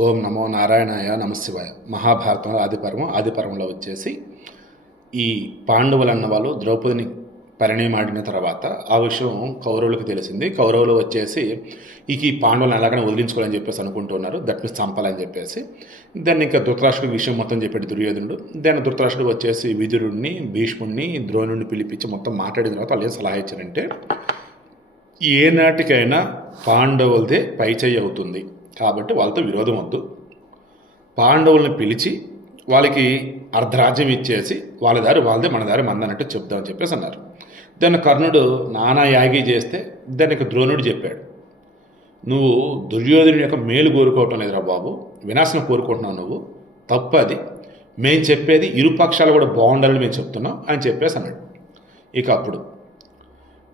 ఓం నమో నారాయణాయ నమశివాయ మహాభారతంలో ఆదిపర్వం ఆదిపర్వంలో వచ్చేసి ఈ పాండవులు అన్న వాళ్ళు ద్రౌపదిని పరిణయమాడిన తర్వాత ఆ విషయం కౌరవులకు తెలిసింది. కౌరవులు వచ్చేసి ఇక ఈ పాండవులను ఎలాగైనా వదిలించుకోవాలని చెప్పేసి అనుకుంటున్నారు. దట్ మీన్స్ చంపాలని చెప్పేసి. దాన్ని ఇంకా ధృతరాష్ట్రుడికి విషయం మొత్తం చెప్పాడు దుర్యోధనుడు. దాన్ని ధృతరాష్ట్రుడు వచ్చేసి విదురుడిని భీష్ముడిని ద్రోణుడిని పిలిపించి మొత్తం మాట్లాడిన తర్వాత వాళ్ళు ఏం సలహా ఇచ్చారంటే ఏనాటికైనా పాండవులదే పైచేయి అవుతుంది. కాబట్టి వాళ్ళతో విరోధం వద్దు. పాండవుల్ని పిలిచి వాళ్ళకి అర్ధరాజ్యం ఇచ్చేసి వాళ్ళ దారి వాళ్ళదే మన దారి మందన్నట్టు చెప్దామని చెప్పేసి అన్నారు. దాన్ని కర్ణుడు నానా యాగి చేస్తే దానికి ద్రోణుడు చెప్పాడు. నువ్వు దుర్యోధను యొక్క మేలు కోరుకోవటం లేదురా బాబు వినాశనం కోరుకుంటున్నావు నువ్వు తప్పు అది మేము చెప్పేది ఇరుపక్షాలు కూడా బాగుండాలని మేము చెప్తున్నాం అని చెప్పేసి అన్నాడు. ఇక అప్పుడు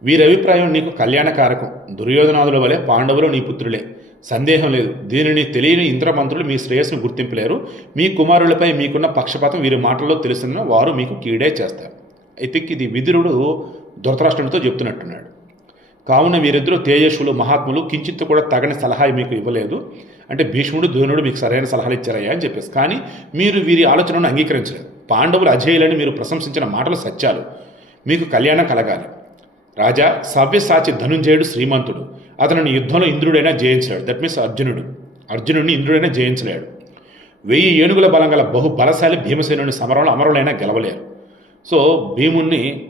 వీరి అభిప్రాయం నీకు కళ్యాణకారకం. దుర్యోధనాదుల వలె పాండవులు నీ పుత్రులే. సందేహం లేదు. దీనిని తెలియని ఇంద్రమంత్రులు మీ శ్రేయస్సును గుర్తింపలేరు. మీ కుమారులపై మీకున్న పక్షపాతం వీరి మాటల్లో తెలుస్తున్న వారు మీకు కీడే చేస్తారు. అయితే ఇది విదురుడు ధృతరాష్ట్రునితో చెప్తున్నట్టున్నాడు. కావున వీరిద్దరూ తేజస్సులు మహాత్ములు కించిత్ కూడా తగని సలహా మీకు ఇవ్వలేదు. అంటే భీష్ముడు ధోనుడు మీకు సరైన సలహాలు ఇచ్చారయ్యా అని చెప్పేసి. కానీ మీరు వీరి ఆలోచనను అంగీకరించలేదు. పాండవులు అజేయులని మీరు ప్రశంసించిన మాటలు సత్యాలు. మీకు కళ్యాణం కలగాలి. రాజా సవ్యసాచి ధనుంజయుడు శ్రీమంతుడు. అతనిని యుద్ధంలో ఇంద్రుడైనా జయించలేడు. దట్ మీన్స్ అర్జునుడు. అర్జునుడిని ఇంద్రుడైనా జయించలేడు. వెయ్యి ఏనుగుల బలం గల బహు బలశాలి భీమసేనుని సమరంలో అమరులైనా గెలవలేరు. సో భీముణ్ణి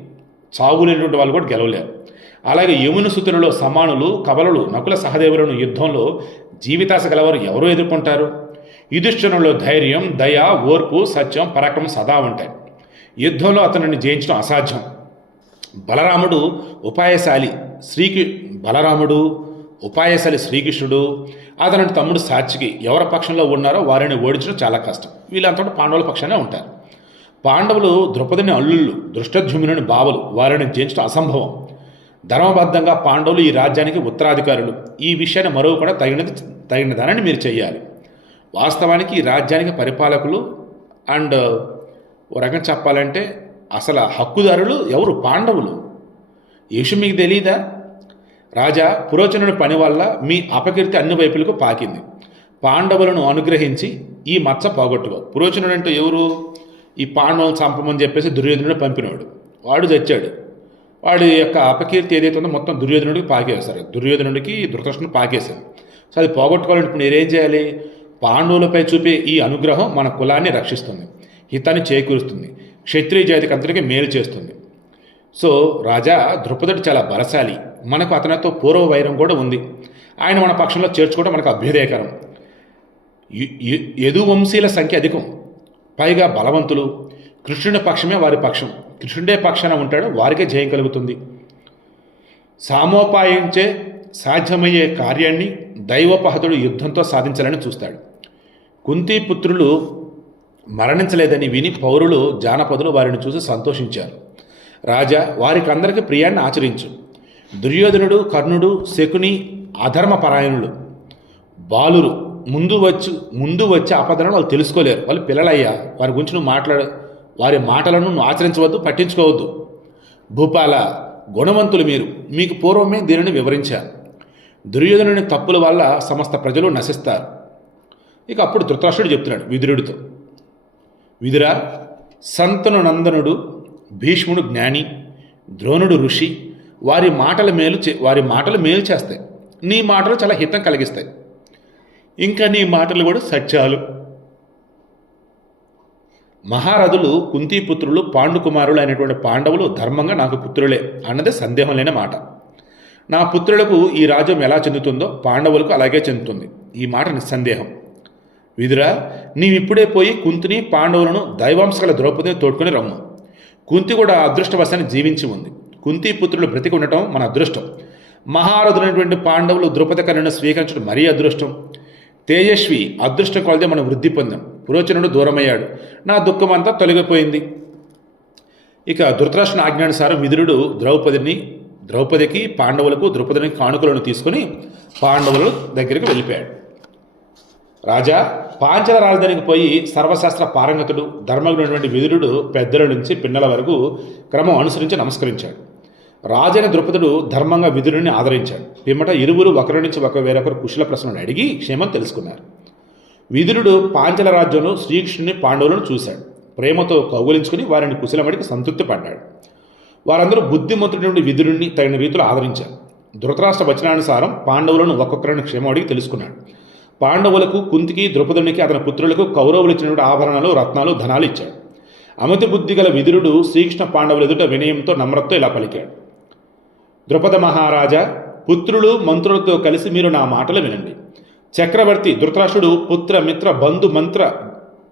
చావులేనటువంటి వాళ్ళు కూడా గెలవలేరు. అలాగే యమున సుతులలో సమానులు కవలలు నకుల సహదేవులను యుద్ధంలో జీవితాశ గలవారు ఎవరు ఎదుర్కొంటారు? యుధిష్ఠిరంలో ధైర్యం దయ ఓర్పు సత్యం పరాక్రమం సదా ఉంటాయి. యుద్ధంలో అతనిని జయించడం అసాధ్యం. బలరాముడు ఉపాయశాలి శ్రీకి బలరాముడు ఉపాయశాలి శ్రీకృష్ణుడు అతని తమ్ముడు సాక్షికి ఎవరి పక్షంలో ఉన్నారో వారిని ఓడించడం చాలా కష్టం. వీళ్ళంతా పాండవుల పక్షానే ఉంటారు. పాండవులు ద్రుపదిని అల్లుళ్ళు దృష్టధ్యుమ్నుని బావలు వారిని జయించడం అసంభవం. ధర్మబద్ధంగా పాండవులు ఈ రాజ్యానికి ఉత్తరాధికారులు. ఈ విషయాన్ని మరో కూడా తగినది తగిన దానిని మీరు చేయాలి వాస్తవానికి ఈ రాజ్యానికి పరిపాలకులు అండ్ ఓ రకం చెప్పాలంటే అసలు హక్కుదారులు ఎవరు? పాండవులు. ఈ మీకు తెలియదా రాజా పురోచనుడి పని వల్ల మీ అపకీర్తి అన్ని వైపులకు పాకింది. పాండవులను అనుగ్రహించి ఈ మచ్చ పోగొట్టుకో. పురోచనుడు అంటే ఎవరు? ఈ పాండవులను చంపమని చెప్పేసి దుర్యోధనుడు పంపినవాడు. వాడు చచ్చాడు. వాడి యొక్క అపకీర్తి ఏదైతే ఉందో మొత్తం దుర్యోధనుడికి పాకేస్తారు దుర్యోధనుడికి ధృతరాష్ట్రుని పాకేశారు. సో అది పోగొట్టుకోవాలంటే ఇప్పుడు మీరేం చేయాలి? పాండవులపై చూపే ఈ అనుగ్రహం మన కులాన్ని రక్షిస్తుంది. హితాన్ని చేకూరుస్తుంది. క్షత్రియ జాతికి అందరికీ మేలు చేస్తుంది. సో రాజా ద్రుపదుడు చాలా బలశాలి. మనకు అతనితో పూర్వ వైరం కూడా ఉంది. ఆయన మన పక్షంలో చేర్చుకోవడం మనకు అభ్యుదయకరం. యదువంశీల సంఖ్య అధికం. పైగా బలవంతులు. కృష్ణుడి పక్షమే వారి పక్షం. కృష్ణుడే పక్షాన ఉంటాడు వారికే జయం కలుగుతుంది. సామోపాయించే సాధ్యమయ్యే కార్యాన్ని దైవోపహతుడు యుద్ధంతో సాధించాలని చూస్తాడు. కుంతీపుత్రులు మరణించలేదని విని పౌరులు జానపదులు వారిని చూసి సంతోషించారు. రాజా వారికందరికీ ప్రియాన్ని ఆచరించు. దుర్యోధనుడు కర్ణుడు శకుని అధర్మపరాయణులు బాలురు ముందు వచ్చి ముందు వచ్చే ఆపదలను వాళ్ళు తెలుసుకోలేరు. వాళ్ళు పిల్లలయ్యా వారి గురించి నువ్వు మాట్లాడ వారి మాటలను నువ్వు ఆచరించవద్దు పట్టించుకోవద్దు. భూపాల గుణవంతులు మీరు. మీకు పూర్వమే దీనిని వివరించాను. దుర్యోధనుని తప్పుల వల్ల సమస్త ప్రజలు నశిస్తారు. ఇక అప్పుడు ధృతరాష్ట్రుడు చెప్తున్నాడు విదురుడితో. విదురా సంతను నందనుడు భీష్ముడు జ్ఞాని ద్రోణుడు ఋషి వారి మాటల మేలు చే వారి మాటలు మేలు చేస్తాయి. నీ మాటలు చాలా హితం కలిగిస్తాయి. ఇంకా నీ మాటలు కూడా సత్యాలు. మహారథులు కుంతీపుత్రులు పాండుకుమారులు అనేటువంటి పాండవులు ధర్మంగా నాకు పుత్రులే అన్నది సందేహం లేని మాట. నా పుత్రులకు ఈ రాజ్యం ఎలా చెందుతుందో పాండవులకు అలాగే చెందుతుంది. ఈ మాట నిస్సందేహం. విధురా నీవిప్పుడే పోయి కుంతిని పాండవులను దైవాంశగల ద్రౌపదిని తోడుకొని రమ్ము. కుంతి కూడా అదృష్టవశాన్ని జీవించి ఉంది. కుంతిపుత్రులు బ్రతికి ఉండటం మన అదృష్టం. మహారథులైనటువంటి పాండవులు ద్రుపద కన్యను స్వీకరించడం మరీ అదృష్టం. తేజస్వి అదృష్టం కొలదే మనం వృద్ధి పొందాం. పురోచనుడు దూరమయ్యాడు. నా దుఃఖం అంతా తొలగిపోయింది. ఇక ధృతరాష్ట్రుని ఆజ్ఞానుసారం విదురుడు ద్రౌపదిని ద్రౌపదికి పాండవులకు ద్రౌపదిని కానుకలను తీసుకుని పాండవుల దగ్గరికి వెళ్ళిపోయాడు. రాజా పాంచల రాజధానికి పోయి సర్వశాస్త్ర పారంగతుడు ధర్మగుడు విదురుడు పెద్దల నుంచి పిన్నల వరకు క్రమం అనుసరించి నమస్కరించాడు. రాజైన ద్రుపదుడు ధర్మంగా విదురుని ఆదరించాడు. పిమ్మట ఇరువురు ఒకరి నుంచి ఒక వేరొకరు కుశల ప్రశ్నలు అడిగి క్షేమం తెలుసుకున్నారు. విదురుడు పాంచల రాజ్యంలో శ్రీకృష్ణుని పాండవులను చూశాడు. ప్రేమతో కౌగులించుకుని వారిని కుశలమడికి సంతృప్తి పడ్డాడు. వారందరూ బుద్ధిమంతుడి నుండి విదురుణ్ణి తగిన రీతిలో ఆదరించారు. ధృతరాష్ట్ర వచనానుసారం పాండవులను ఒక్కొక్కరిని క్షేమం అడిగి తెలుసుకున్నాడు. పాండవులకు కుంతికి ద్రౌపదునికి అతని పుత్రులకు కౌరవులు ఇచ్చినటువంటి ఆభరణాలు రత్నాలు ధనాలు ఇచ్చాడు. అమిత బుద్ధి గల విదురుడు శ్రీకృష్ణ పాండవుల ఎదుట వినయంతో నమ్రతతో ఇలా పలికాడు. ద్రుపద మహారాజా పుత్రులు మంత్రులతో కలిసి మీరు నా మాటలు వినండి. చక్రవర్తి ధృతరాష్ట్రుడు పుత్ర మిత్ర బంధు మంత్ర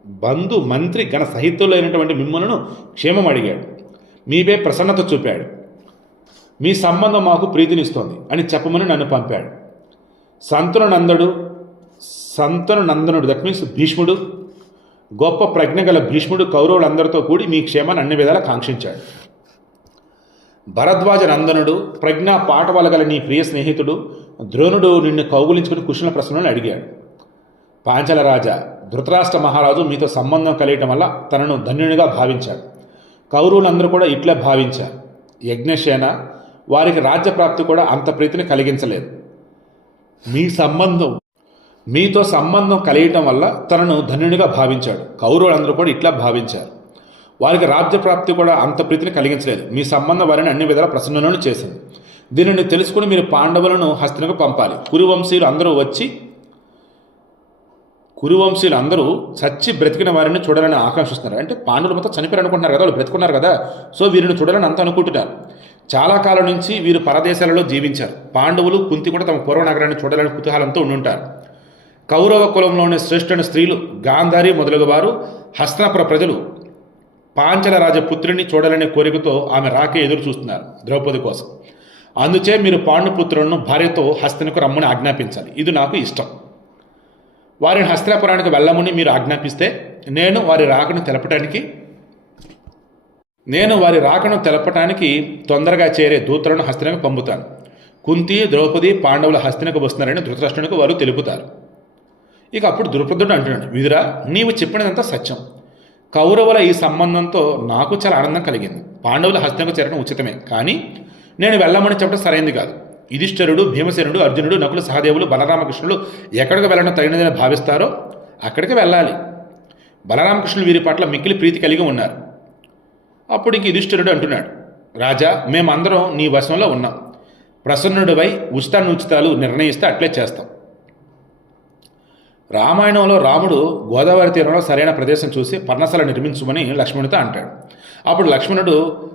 బంధు మంత్రి గణ సహితులైనటువంటి మిమ్మలను క్షేమం అడిగాడు. మీపై ప్రసన్నత చూపాడు. మీ సంబంధం మాకు ప్రీతినిస్తోంది అని చెప్పమని నన్ను పంపాడు. సంతను నందడు సంతను నందనుడు దట్ మీన్స్ భీష్ముడు గొప్ప ప్రజ్ఞ గల భీష్ముడు కౌరవులందరితో కూడి మీ క్షేమాన్ని అన్ని విధాలా కాంక్షించాడు. భరద్వాజ నందనుడు ప్రజ్ఞా పాఠవాల గల నీ ప్రియ స్నేహితుడు ద్రోణుడు నిన్ను కౌగులించుకుని కుశల ప్రశ్నలను అడిగాడు. పాంచల రాజా ధృతరాష్ట్ర మహారాజు మీతో సంబంధం కలియటం వల్ల తనను ధన్యునిగా భావించాడు. కౌరవులందరూ కూడా ఇట్లా భావించారు. యజ్ఞసేన వారికి రాజ్యప్రాప్తి కూడా అంత ప్రీతిని కలిగించలేదు. మీ సంబంధం మీతో సంబంధం కలియటం వల్ల తనను ధన్యునిగా భావించాడు. కౌరవులందరూ కూడా ఇట్లా భావించారు. వారికి రాజ్యప్రాప్తి కూడా అంత ప్రీతిని కలిగించలేదు. మీ సంబంధం వారిని అన్ని విధాల ప్రసన్నలను చేసింది. దీనిని తెలుసుకుని మీరు పాండవులను హస్తినకు పంపాలి. కురువంశీయులు అందరూ వచ్చి కురువంశీయులు అందరూ చచ్చి బ్రతికిన వారిని చూడాలని ఆకాంక్షిస్తున్నారు. అంటే పాండవులు మొత్తం చనిపోయారు అనుకుంటున్నారు కదా వాళ్ళు బ్రతుకున్నారు కదా. సో వీరిని చూడాలని అంత అనుకుంటున్నారు. చాలా కాలం నుంచి వీరు పరదేశాలలో జీవించారు. పాండవులు కుంతి కూడా తమ పూర్వ నగరాన్ని చూడాలని కుతూహలంతో ఉండుంటారు. కౌరవ కులంలోని శ్రేష్ఠుని స్త్రీలు గాంధారి మొదలగు వారు హస్తినాపుర ప్రజలు పాంచల రాజపుత్రుని చూడాలనే కోరికతో ఆమె రాకే ఎదురు చూస్తున్నారు ద్రౌపది కోసం. అందుచే మీరు పాండుపుత్రులను భార్యతో హస్తినకు రమ్మని ఆజ్ఞాపించాలి. ఇది నాకు ఇష్టం. వారిని హస్తినాపురానికి వెళ్ళమని మీరు ఆజ్ఞాపిస్తే నేను వారి రాకను తెలపటానికి నేను వారి రాకను తెలపటానికి తొందరగా చేరే దూతలను హస్తినకు పంపుతాను. కుంతి ద్రౌపది పాండవుల హస్తినకు వస్తున్నారని ధృతరాష్ట్రునికి వారు తెలుపుతారు. ఇక అప్పుడు ద్రుపదుడు అంటున్నాడు విదురా నీవు చెప్పినదంతా సత్యం. కౌరవుల ఈ సంబంధంతో నాకు చాలా ఆనందం కలిగింది. పాండవుల హస్తంగా చేరడం ఉచితమే. కానీ నేను వెళ్ళమని చెప్పడం సరైంది కాదు. యుధిష్ఠరుడు భీమసేనుడు అర్జునుడు నకులు సహదేవులు బలరామకృష్ణుడు ఎక్కడికి వెళ్ళడం తగినదని భావిస్తారో అక్కడికి వెళ్ళాలి. బలరామకృష్ణులు వీరి పట్ల మిక్కిలి ప్రీతి కలిగి ఉన్నారు. అప్పుడు ఇంక యుధిష్ఠరుడు అంటున్నాడు రాజా మేమందరం నీ వశంలో ఉన్నాం. ప్రసన్నుడివై ఉచితానుచితాలు నిర్ణయిస్తే అట్లే చేస్తాం. రామాయణంలో రాముడు గోదావరి తీరంలో సరైన ప్రదేశం చూసి పర్ణశాల నిర్మించుమని లక్ష్మణుడితో అంటాడు. అప్పుడు లక్ష్మణుడు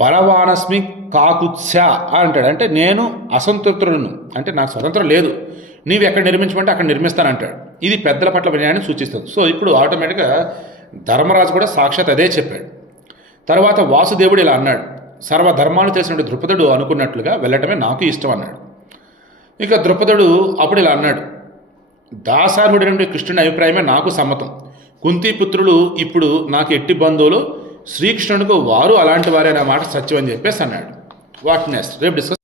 పరవానస్మి కాకుత్స అంటాడు. అంటే నేను అసంతృప్తుడును. అంటే నాకు స్వతంత్రం లేదు. నీవు ఎక్కడ నిర్మించమంటే అక్కడ నిర్మిస్తానంటాడు ఇది పెద్దల పట్ల వినయాన్ని సూచిస్తుంది. సో ఇప్పుడు ఆటోమేటిక్గా ధర్మరాజు కూడా సాక్షాత్ అదే చెప్పాడు. తర్వాత వాసుదేవుడు ఇలా అన్నాడు. సర్వధర్మాలు చేసిన ద్రుపదుడు అనుకున్నట్లుగా వెళ్ళటమే నాకు ఇష్టం అన్నాడు. ఇక ద్రుపదుడు అప్పుడు ఇలా అన్నాడు దాసార్హుడి నుండి కృష్ణుని అభిప్రాయమే నాకు సమ్మతం. కుంతిపుత్రులు ఇప్పుడు నాకు ఎట్టి బంధువులు శ్రీకృష్ణుడికి వారు అలాంటి వారే అనే మాట సత్యం అని చెప్పేసి అన్నాడు. What next? రేపు డిస్కస్